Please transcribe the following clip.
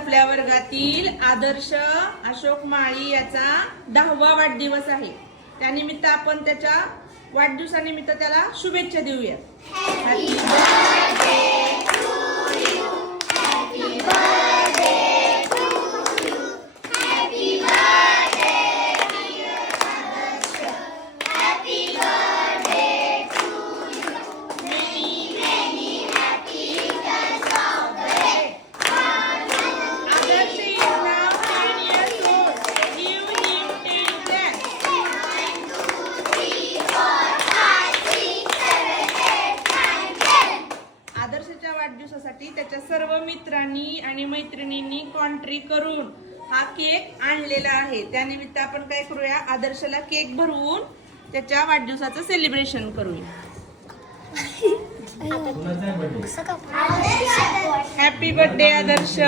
आपल्या वर्गातील आदर्श अशोक माळी याचा 10वा वाढदिवस आहे. त्यानिमित्त आपण त्याच्या वाढदिवसानिमित्त त्याला शुभेच्छा देऊया. Happy birthday to you, happy birthday to you, happy birthday dear Adarsh, happy birthday to you, many many happy returns of the day. Adarsh is now 10 years old. Give him 10 claps. 1, 2, 3, 4, 5, 6, 7, 8, 9, 10. आदर्शच्या वाढदिवसासाठी त्याच्या सर्व मित्रांनी आणि मैत्रिणींनी कॉन्ट्री करून हा केक आणलेला आहे. त्यानिमित्त आपण काय करूया, आदर्शला केक भरवून त्याच्या वाढदिवसाचं सेलिब्रेशन करूया. हॅपी बर्थडे आदर्श.